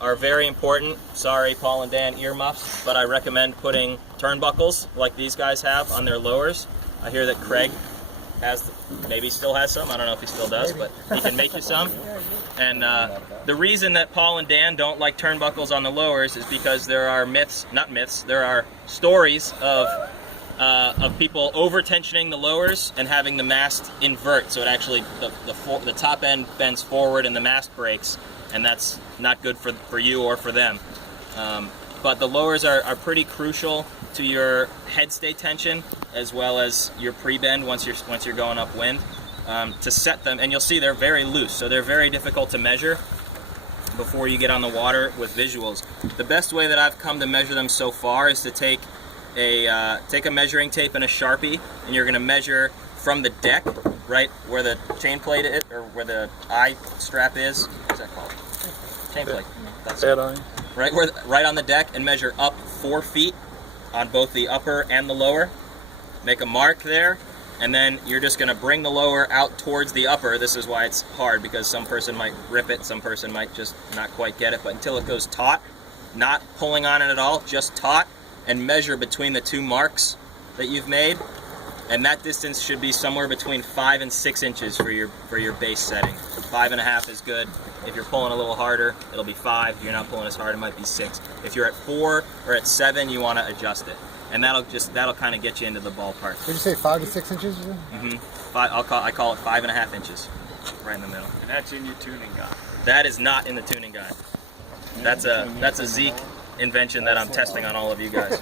are very important. Sorry, Paul and Dan, earmuffs, but I recommend putting turnbuckles like these guys have on their lowers. I hear that Craig has, maybe still has some. I don't know if he still does, but he can make you some. And the reason that Paul and Dan don't like turnbuckles on the lowers is because there are there are stories of people over-tensioning the lowers and having the mast invert, so it actually, the top end bends forward and the mast breaks, and that's not good for you or for them. But the lowers are pretty crucial to your head stay tension as well as your pre-bend once you're going upwind. To set them, and you'll see they're very loose, so they're very difficult to measure before you get on the water with visuals. The best way that I've come to measure them so far is to take a measuring tape and a Sharpie, and you're going to measure from the deck, right where the chain plate is, or where the eye strap is. What's that called? Chain plate. That's it. Right on the deck, and measure up 4 feet on both the upper and the lower. Make a mark there, and then you're just going to bring the lower out towards the upper. This is why it's hard, because some person might rip it, some person might just not quite get it, but until it goes taut, not pulling on it at all, just taut, and measure between the 2 marks that you've made, and that distance should be somewhere between 5 and 6 inches for your base setting. 5.5 is good. If you're pulling a little harder, it'll be 5. If you're not pulling as hard, it might be 6. If you're at 4 or at 7, you want to adjust it, and that'll kind of get you into the ballpark. Did you say 5 to 6 inches? I call it 5.5 inches, right in the middle. And that's in your tuning guide. That is not in the tuning guide. That's a Zeke invention that I'm testing on all of you guys.